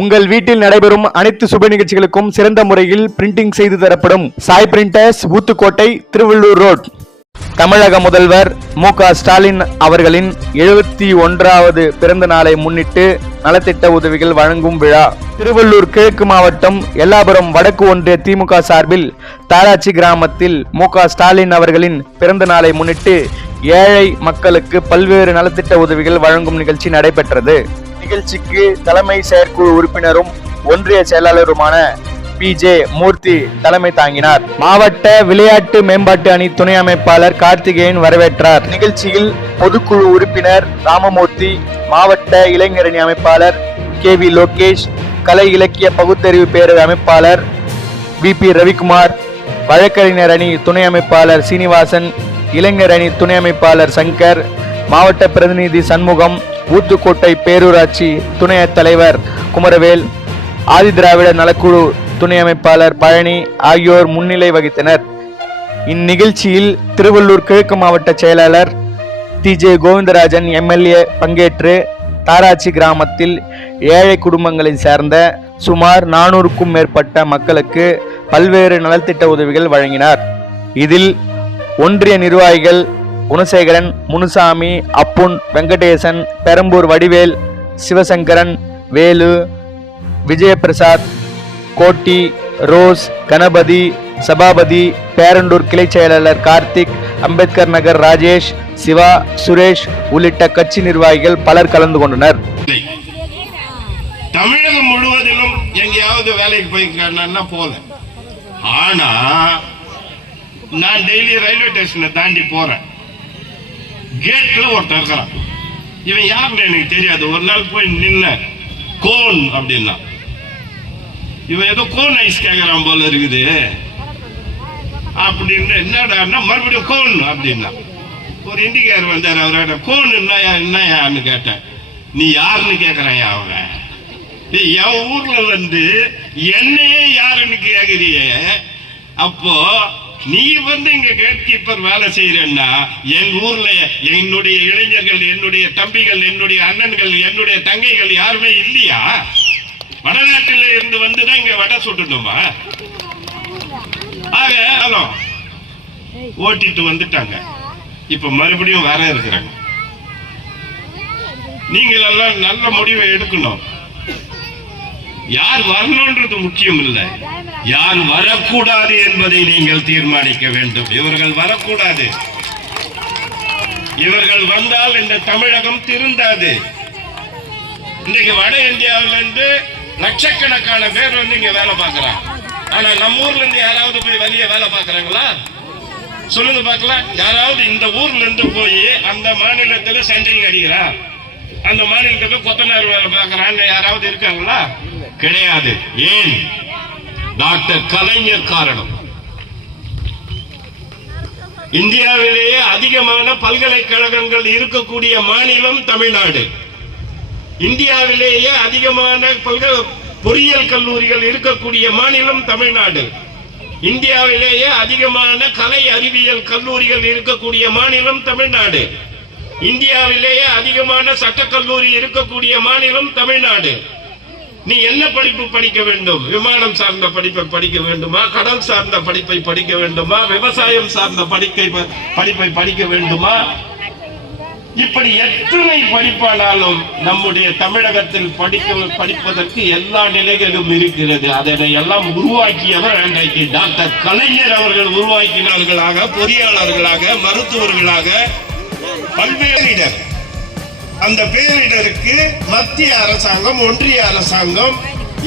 உங்கள் வீட்டில் நடைபெறும் அனைத்து சுப நிகழ்ச்சிகளுக்கும் சிறந்த முறையில் பிரிண்டிங் செய்து தரப்படும் சாய் பிரிண்டர்ஸ், ஊத்துக்கோட்டை, திருவள்ளூர் ரோட். தமிழக முதல்வர் மு.க.ஸ்டாலின் அவர்களின் 71வது பிறந்த நாளை முன்னிட்டு நலத்திட்ட உதவிகள் வழங்கும் விழா. திருவள்ளூர் கிழக்கு மாவட்டம் எல்லாபுரம் வடக்கு ஒன்றிய திமுக சார்பில் தாராச்சி கிராமத்தில் மு.க.ஸ்டாலின் அவர்களின் பிறந்த நாளை முன்னிட்டு ஏழை மக்களுக்கு பல்வேறு நலத்திட்ட உதவிகள் வழங்கும் நிகழ்ச்சி நடைபெற்றது. நிகழ்ச்சிக்கு தலைமை செயற்குழு உறுப்பினரும் ஒன்றிய செயலாளருமான பி.ஜே. மூர்த்தி தலைமை தாங்கினார். மாவட்ட விளையாட்டு மேம்பாட்டு அணி துணை அமைப்பாளர் கார்த்திகேயன் வரவேற்றார். நிகழ்ச்சியில் பொதுக்குழு உறுப்பினர் ராமமூர்த்தி, மாவட்ட இளைஞரணி அமைப்பாளர் கே.வி. லோகேஷ், கலை இலக்கிய பகுத்தறிவு பேரவை அமைப்பாளர் வி.பி. ரவிக்குமார், வழக்கறிஞர் அணி துணை அமைப்பாளர் சீனிவாசன், இளைஞர் அணி துணை அமைப்பாளர் சங்கர், மாவட்ட பிரதிநிதி சண்முகம், ஊத்துக்கோட்டை பேரூராட்சி துணை தலைவர் குமரவேல், ஆதிதிராவிட நலக்குழு துணை அமைப்பாளர் பழனி ஆகியோர் முன்னிலை வகித்தனர். இந்நிகழ்ச்சியில் திருவள்ளூர் கிழக்கு மாவட்ட செயலாளர் டி.ஜே. கோவிந்தராஜன் எம்.எல்.ஏ. பங்கேற்று தாராச்சி கிராமத்தில் ஏழை குடும்பங்களை சேர்ந்த சுமார் 400க்கும் மேற்பட்ட மக்களுக்கு பல்வேறு நலத்திட்ட உதவிகள் வழங்கினார். இதில் ஒன்றிய நிர்வாகிகள் குணசேகரன், முனுசாமி, அப்புன், வெங்கடேசன், பெரம்பூர் வடிவேல், சிவசங்கரன், வேலு, விஜயபிரசாத், கோட்டி, ரோஸ், கணபதி, சபாபதி, பேரண்டூர் கிளை செயலாளர் கார்த்திக், அம்பேத்கர் நகர் ராஜேஷ், சிவா, சுரேஷ் உள்ளிட்ட கட்சி நிர்வாகிகள் பலர் கலந்து கொண்டனர். தமிழகம் முழுவதிலும் எங்கேயாவது வேலைக்கு போய்க்கிறேன்னா போல. ஆனா நான் டெய்லி ரயில்வே ஸ்டேஷனை தாண்டி போறேன். கேட்ல ஒருத்தர் இருக்கிறான். இவன் யாருன்னு எனக்கு தெரியாது. ஒரு நாள் போய் நின்ன கோன் அப்படின்னா, இவன் ஏதோ கோன் ஐஸ் கேட்கறான் போல இருக்குது அப்படின்னு. என்னடா மறுபடியும் கோன் அப்படின்னா, ஒரு இண்டிகார் வந்தார். அவரோட கோன் என்னன்னு கேட்டேன். நீ யாருன்னு கேட்கறான். அவன் என் ஊர்ல வந்து என்னையே யாருன்னு கேக்குறிய. அப்போ நீ வந்து இங்க கேட் கீப்பர் வேலை செய்யறன்னா என் ஊர்ல என்னுடைய இளைஞர்கள், என்னுடைய தம்பிகள், என்னுடைய அண்ணன்கள், என்னுடைய தங்கைகள் யாருமே இல்லையா? வடநாட்டில இருந்து வந்துதான் இங்க வடை சுட்டுமா? ஆக ஓட்டிட்டு வந்துட்டாங்க. இப்ப மறுபடியும் வர இருக்கிறாங்க. நீங்கள் எல்லாம் நல்ல முடிவை எடுக்கணும். யார் வரணும்ன்றது முக்கியம் இல்லை, யார் வரக்கூடாது என்பதை நீங்கள் தீர்மானிக்க வேண்டும். இவர்கள் வரக்கூடாது. இவர்கள் வந்தால் இந்த தமிழகம் திருந்தாது. இன்றைக்கு வட இந்தியாவிலிருந்து லட்சக்கணக்கான பேர் வந்து இங்க வேலை பார்க்கிறாங்க. ஆனா நம்ம ஊர்ல இருந்து யாராவது போய் வெளியே வேலை பார்க்கறாங்களா? சொல்லுங்க பார்க்கலாம். யாராவது இந்த ஊர்ல இருந்து போய் அந்த மாநிலத்துல சென்ட்ரிங் அடிக்கிறா, அந்த மாநிலத்துல கொத்தனார் வேலை பார்க்கறான்னு யாராவது இருக்காங்களா? கிடையாது. ஏன்? டாக்டர் கலைஞர் காரணம். இந்தியாவிலேயே அதிகமான பல்கலைக்கழகங்கள் இருக்கக்கூடிய மாநிலம் தமிழ்நாடு. இந்தியாவிலேயே அதிகமான பொறியியல் கல்லூரிகள் இருக்கக்கூடிய மாநிலம் தமிழ்நாடு. இந்தியாவிலேயே அதிகமான கலை அறிவியல் கல்லூரிகள் இருக்கக்கூடிய மாநிலம் தமிழ்நாடு. இந்தியாவிலேயே அதிகமான சட்டக்கல்லூரி இருக்கக்கூடிய மாநிலம் தமிழ்நாடு. நீ என்ன படிப்பு படிக்க வேண்டும்? விமானம் சார்ந்த படிப்பை படிக்க வேண்டுமா? கடல் சார்ந்த படிப்பை படிக்க வேண்டுமா? விவசாயம் சார்ந்த படிப்பை படிக்க வேண்டுமா? இப்படி எத்தனை படிப்பானாலும் நம்முடைய தமிழகத்தில் படிப்பதற்கு எல்லா நிலைகளும் இருக்கிறது. அதனை எல்லாம் உருவாக்கியவர் அன்றைக்கு டாக்டர் கலைஞர் அவர்கள் உருவாக்கினார்களாக, பொறியாளர்களாக, மருத்துவர்களாக, பல்வேறு. அந்த பேரிடருக்கு மத்திய அரசாங்கம், ஒன்றிய அரசாங்கம்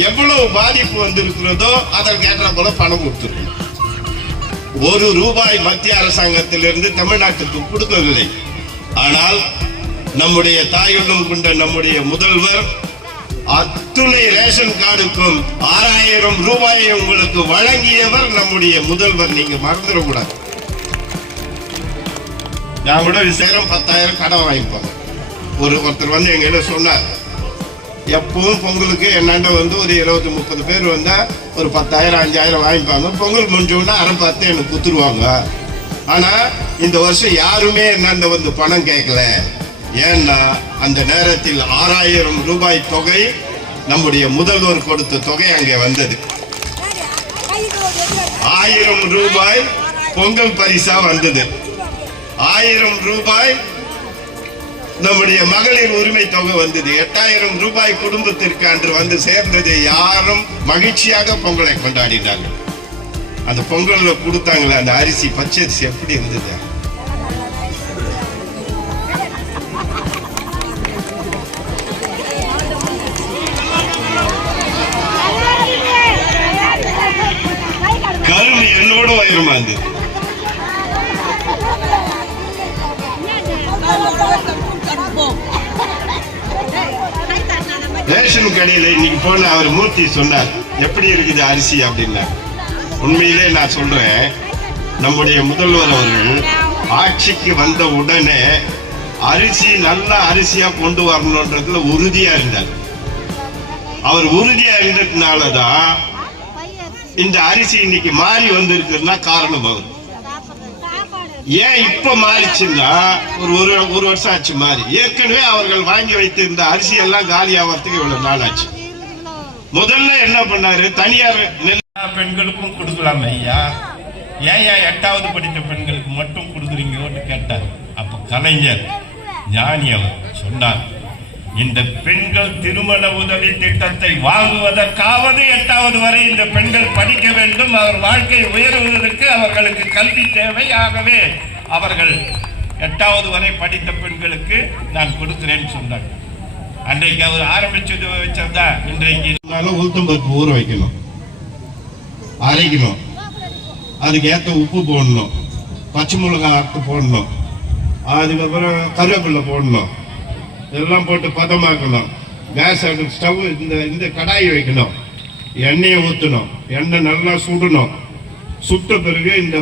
எவ்வளவு பாதிப்பு வந்திருக்கிறதோ அதற்கேற்ற போல பணம் கொடுத்திருக்கணும். ₹1 மத்திய அரசாங்கத்திலிருந்து தமிழ்நாட்டுக்கு கொடுக்கவில்லை. ஆனால் நம்முடைய தாயுள்ளம் கொண்ட நம்முடைய முதல்வர் அத்துணை ரேஷன் கார்டுக்கும் ₹6000 உங்களுக்கு வழங்கியவர் நம்முடைய முதல்வர். நீங்க மறந்துடக்கூடாது. நான் கூட விசேரம் 10,000 கடன் வாங்கிப்பாங்க. ஒருத்தர் வந்து எங்கிட்ட சொன்னார், எப்பவும் பொங்கலுக்கு என்னாண்ட வந்து ஒரு 20-30 பேர் வந்தா ஒரு 10,000 5,000 வாங்கிப்பாங்க. பொங்கல் முடிஞ்சோன்னா அரை 10 எனக்கு குத்துருவாங்க. ஆனா இந்த வருஷம் யாருமே என்னாண்ட வந்து பணம் கேட்கல. ஏன்னா அந்த நேரத்தில் ₹6000 தொகை நம்முடைய முதல்வர் கொடுத்த தொகை அங்கே வந்தது. 1000 ரூபாய் பொங்கல் பரிசா வந்தது. 1000 ரூபாய் நம்முடைய மகளிர் உரிமை தொகை வந்தது. 8000 ரூபாய் குடும்பத்திற்கு அன்று வந்து சேர்ந்தது. யாரும் மகிழ்ச்சியாக பொங்கலை கொண்டாடினார்கள். அந்த பொங்கல்ல கொடுத்தாங்களே அந்த அரிசி, பச்சரிசி எப்படி இருந்தது? கரும்பு என்னோட உயரமா இருந்தது. ரேஷன் கடையில இன்னைக்கு போன அவர் மூர்த்தி சொன்னார், எப்படி இருக்குது அரிசி அப்படின்னா. உண்மையிலே நான் சொல்றேன், நம்முடைய முதல்வர் அவர்கள் ஆட்சிக்கு வந்த உடனே அரிசி நல்ல அரிசியா கொண்டு வரணும்ன்றதுல உறுதியா இருந்தார். அவர் உறுதியா இருந்ததுனாலதான் இந்த அரிசி இன்னைக்கு மாறி வந்திருக்குன்னா காரணம் அவர். ஏன் இப்ப மாறிச்சுன்னா ஒரு வருஷம் ஆச்சு மாறி. ஏற்கனவே அவர்கள் வாங்கி வைத்திருந்த அரிசி எல்லாம் காலி ஆகிறதுக்கு இவ்வளவு நாள் ஆச்சு. முதல்ல என்ன பண்ணாரு, தனியார் பெண்களுக்கும் கொடுக்கலாம் ஐயா, ஏன் 8வது படித்த பெண்களுக்கு மட்டும் கொடுக்குறீங்கன்னு கேட்டார். அப்ப கலைஞர் ஞானி அவர் சொன்னார், இந்த பெண்கள் திருமண உதவி திட்டத்தை வாங்குவதற்காவது 8வது வரை இந்த பெண்கள் படிக்க வேண்டும், அவர் வாழ்க்கை உயர்வதற்கு அவர்களுக்கு கல்வி தேவை. ஆகவே அவர்கள் 8வது வரை படித்த பெண்களுக்கு நான் கொடுக்கிறேன்னு சொன்னார். அன்றைக்கு அவர் ஆரம்பிச்சது வச்சதா. இன்றைக்கு உளுத்தம்பருப்பு ஊற வைக்கணும், அரைக்கணும், அதுக்கு ஏற்ற உப்பு போடணும், பச்சை மிளகாய் அறுத்து போடணும், அதுக்கப்புறம் கருவேப்பிலை போடணும், இதெல்லாம் போட்டு பதமாக்கணும். கேஸ் ஸ்டவ் இந்த கடாயை வைக்கணும், எண்ணெயை ஊற்றணும், எண்ணெய் நல்லா சுடணும். சுட்ட பிறகு இந்த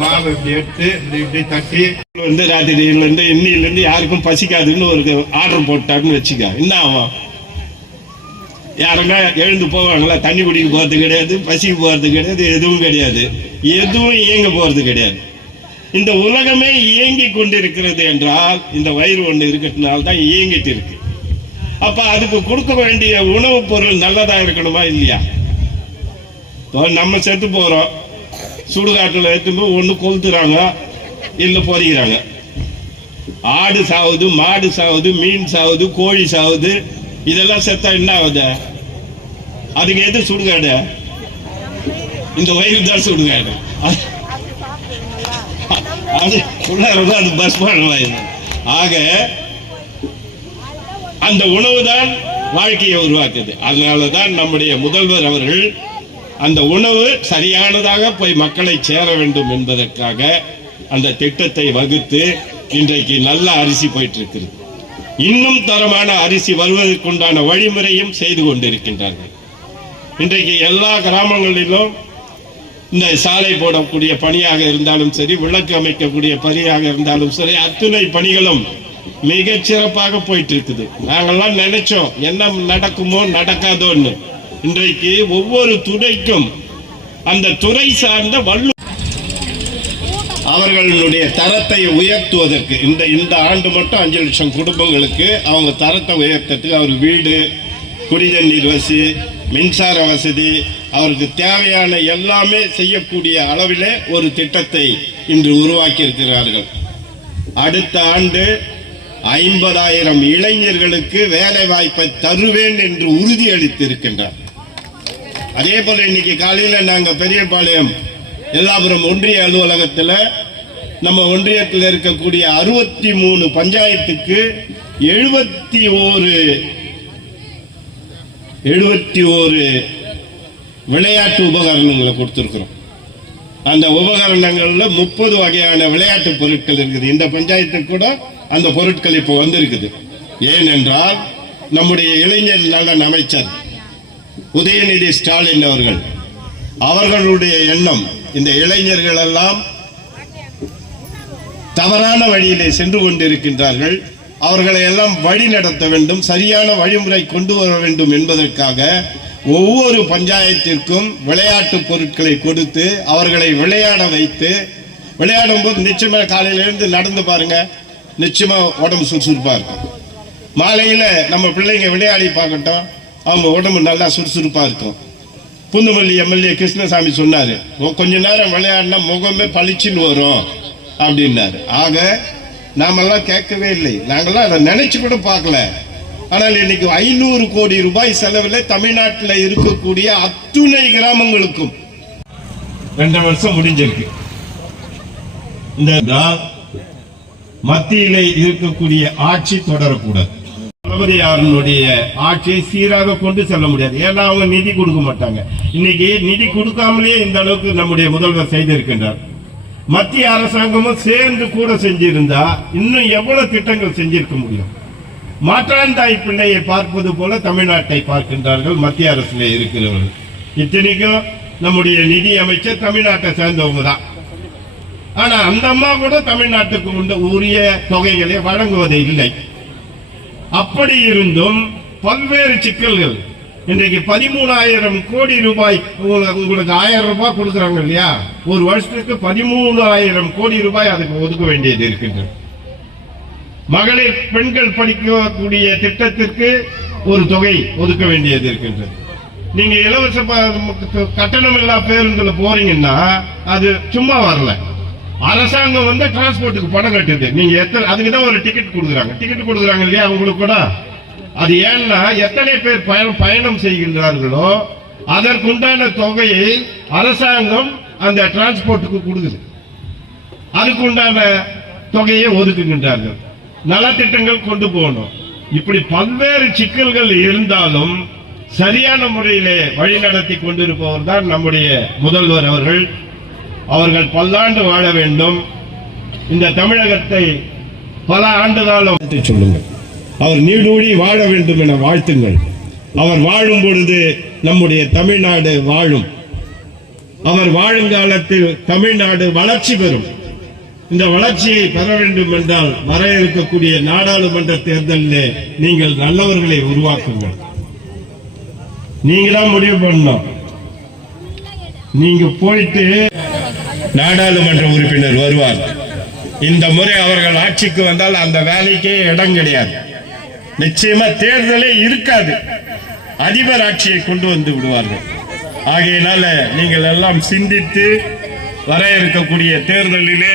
மாவை இப்படி எடுத்து இப்படி தட்டி வந்து ராத்திரியிலேருந்து இன்னிலேருந்து யாருக்கும் பசிக்காதுன்னு ஒரு ஆர்டர் போட்டாருன்னு வச்சுக்க, என்ன ஆகும்? யாருன்னா எழுந்து போவாங்களா? தண்ணி குடிக்க போகிறது கிடையாது, பசிக்கு போகிறது கிடையாது, எதுவும் கிடையாது, எதுவும் இயங்க போகிறது கிடையாது. இந்த உலகமே இயங்கி கொண்டிருக்கிறது என்றால் இந்த வயிறு ஒன்று இருக்கிறதுனால தான் இயங்கிட்டு இருக்கு. அப்ப அதுக்கு கொடுக்க வேண்டிய உணவுப் பொருள் நல்லதா இருக்கணுமா இல்லையா? நம்ம செத்து போறோம், சுடுகாட்டில் எடுத்துட்டு ஒண்ணு கொளுத்துறாங்க, இல்ல பொறிக்கிறாங்க. ஆடு சாவுது, மாடு சாவுது, மீன் சாவுது, கோழி சாவுது. இதெல்லாம் செத்தா என்ன ஆகுது? அதுக்கு எது சுடுகாடு? இந்த வயிறு தான் சுடுகாடு. அது பஸ்மானமாயிரு. ஆக அந்த உணவு தான் வாழ்க்கையை உருவாக்குது. அதனாலதான் நம்முடைய முதல்வர் அவர்கள் அந்த உணவு சரியானதாக போய் மக்களை சேர வேண்டும் என்பதற்காக அந்த திட்டத்தை வகுத்து இன்றைக்கு நல்ல அரிசி போயிட்டு இருக்கிறது. இன்னும் தரமான அரிசி வருவதற்குண்டான வழிமுறையும் செய்து கொண்டிருக்கின்றார்கள். இன்றைக்கு எல்லா கிராமங்களிலும் இந்த சாலை போடக்கூடிய பணியாக இருந்தாலும் சரி, விளக்கு அமைக்கக்கூடிய பணியாக இருந்தாலும் சரி, அத்துணை பணிகளும் மிக சிறப்பாக போயிட்டு இருக்குது. நாங்கெல்லாம் நினைச்சோம் என்ன நடக்குமோ நடக்காதோன்னு. இன்றைக்கு ஒவ்வொரு துறைக்கும் அந்த துறை சார்ந்த அவர்களுடைய தரத்தை உயர்த்துவதற்கு இந்த ஆண்டு மட்டும் 5 லட்சம் குடும்பங்களுக்கு அவங்க தரத்தை உயர்த்ததுக்கு அவர் வீடு, குடிநீர் வசதி, மின்சார வசதி, அவருக்கு தேவையான எல்லாமே செய்யக்கூடிய அளவிலே ஒரு திட்டத்தை இன்று உருவாக்கி இருக்கிறார்கள். அடுத்த ஆண்டு 50,000 இளைஞர்களுக்கு வேலை வாய்ப்பை தருவேன் என்று உறுதியளித்து இருக்கின்றார். அதே போல இன்னைக்கு காலையில நாங்க பெரியபாளையம் எல்லாபுரம் ஒன்றிய அலுவலகத்தில் நம்ம ஒன்றியத்தில் இருக்கக்கூடிய 63 பஞ்சாயத்துக்கு 71 விளையாட்டு உபகரணங்களை கொடுத்திருக்கிறோம். அந்த உபகரணங்கள்ல 30 வகையான விளையாட்டு பொருட்கள் இருக்குது. இந்த பஞ்சாயத்துக்கு கூட அந்த பொருட்கள் இப்போ வந்திருக்குது. ஏனென்றால் நம்முடைய இளைஞர் நலன் அமைச்சர் உதயநிதி ஸ்டாலின் அவர்களுடைய எண்ணம், இந்த இளைஞர்கள் எல்லாம் தவறான வழியிலே சென்று கொண்டிருக்கின்றார்கள், அவர்களை எல்லாம் வழி நடத்த வேண்டும், சரியான வழிமுறை கொண்டு வர வேண்டும் என்பதற்காக ஒவ்வொரு பஞ்சாயத்திற்கும் விளையாட்டு பொருட்களை கொடுத்து அவர்களை விளையாட வைத்து, விளையாடும் போது நிச்சயமா காலையிலிருந்து நடந்து பாருங்க, நிச்சயமா உடம்பு சுறுசுறுப்பா இருக்கும். மாலையில நம்ம பிள்ளைங்க விளையாடி பார்க்கட்டும், அவங்க உடம்பு நல்லா சுறுசுறுப்பா இருக்கும். புந்துமல்லி எம்எல்ஏ கிருஷ்ணசாமி சொன்னாரு, கொஞ்ச நேரம் விளையாடினா முகமே பளிச்சுன்னு வரும் அப்படின்னாரு. ஆக நாமெல்லாம் கேட்கவே இல்லை, நாங்கெல்லாம் அதை நினைச்சு கூட பார்க்கல. ஆனால் இன்னைக்கு 500 கோடி ரூபாய் செலவில் தமிழ்நாட்டில் இருக்கக்கூடிய அத்துணை கிராமங்களுக்கும் 2 வருஷம் முடிஞ்சிருக்கு. இந்த மத்தியிலே இருக்கக்கூடிய ஆட்சி தொடரக்கூடாது. தளபதியாருடைய ஆட்சியை சீராக கொண்டு செல்ல முடியாது. ஏன்னா அவங்க நிதி கொடுக்க மாட்டாங்க. இன்னைக்கு நிதி கொடுக்காமலேயே இந்த அளவுக்கு நம்முடைய முதல்வர் செய்திருக்கின்றார். மத்திய அரசாங்கமும் சேர்ந்து கூட செஞ்சிருந்தா இன்னும் எவ்வளவு திட்டங்கள் செஞ்சிருக்க முடியும். மாற்றான் தாய் பிள்ளையை பார்ப்பது போல தமிழ்நாட்டை பார்க்கின்றார்கள் மத்திய அரசுல இருக்கிறவர்கள். இத்தனைக்கும் நம்முடைய நிதி அமைச்சர் தமிழ்நாட்டை சேர்ந்தவங்க தான். ஆனா அந்த அம்மா கூட தமிழ்நாட்டுக்கு உரிய தொகைகளை வழங்குவது இல்லை. அப்படி இருந்தும் பல்வேறு சிக்கல்கள். இன்றைக்கு 13,000 கோடி ரூபாய் உங்களுக்கு 1000 ரூபாய் கொடுக்கறாங்க இல்லையா, ஒரு வருஷத்துக்கு 13,000 கோடி ரூபாய் அதுக்கு ஒதுக்க வேண்டியது இருக்கின்றது. மகளிர் பெண்கள் படிக்கக்கூடிய திட்டத்திற்கு ஒரு தொகை ஒதுக்க வேண்டியது இருக்கின்றது. நீங்க இலவச கட்டணம் இல்லா பேருந்துல போறீங்கன்னா அது சும்மா வரல. அரசாங்கம் டிரான்ஸ்போர்ட்டுக்கு பணம் கட்டுது. நீங்க அதுக்குதான் ஒரு டிக்கெட் கொடுக்குறாங்க இல்லையா அவங்களுக்கு கூட. அது ஏன்னா எத்தனை பேர் பயணம் செய்கின்றார்களோ அதற்குண்டான தொகையை அரசாங்கம் அந்த டிரான்ஸ்போர்ட்டுக்கு கொடுக்குது. அதுக்குண்டான தொகையை ஒதுக்குகின்றார்கள். நலத்திட்டங்கள் கொண்டு போகணும். இப்படி பல்வேறு சிக்கல்கள் இருந்தாலும் சரியான முறையிலே வழிநடத்தி கொண்டிருப்பவர் தான் நம்முடைய முதல்வர் அவர்கள். அவர்கள் பல்லாண்டு வாழ வேண்டும். இந்த தமிழகத்தை பல ஆண்டு காலம் சொல்லுங்கள். அவர் நீடூழி வாழ வேண்டும் என வாழ்த்துங்கள். அவர் வாழும் பொழுது நம்முடைய தமிழ்நாடு வாழும். அவர் வாழும் காலத்தில் தமிழ்நாடு வளர்ச்சி பெறும். இந்த வளர்ச்சியை பெற வேண்டும் என்றால் வர இருக்கக்கூடிய நாடாளுமன்ற தேர்தலில் நீங்கள் நல்லவர்களை உருவாக்குங்கள். நீங்க தான் முடிவு பண்ணணும். நீங்க போயிட்டு நாடாளுமன்ற உறுப்பினர் வருவார். இந்த முறை அவர்கள் ஆட்சிக்கு வந்தால் அந்த வேலைக்கே இடம் கிடையாது. நிச்சயமா தேர்தலே இருக்காது. அதிபர் ஆட்சியை கொண்டு வந்து விடுவார்கள். ஆகையினால நீங்கள் எல்லாம் சிந்தித்து வர இருக்கக்கூடிய தேர்தலிலே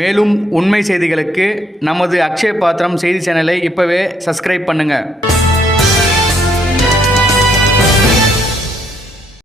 மேலும் உண்மை செய்திகளுக்கு நமது அக்ஷய பாத்திரம் செய்தி சேனலை இப்பவே சப்ஸ்கிரைப் பண்ணுங்க.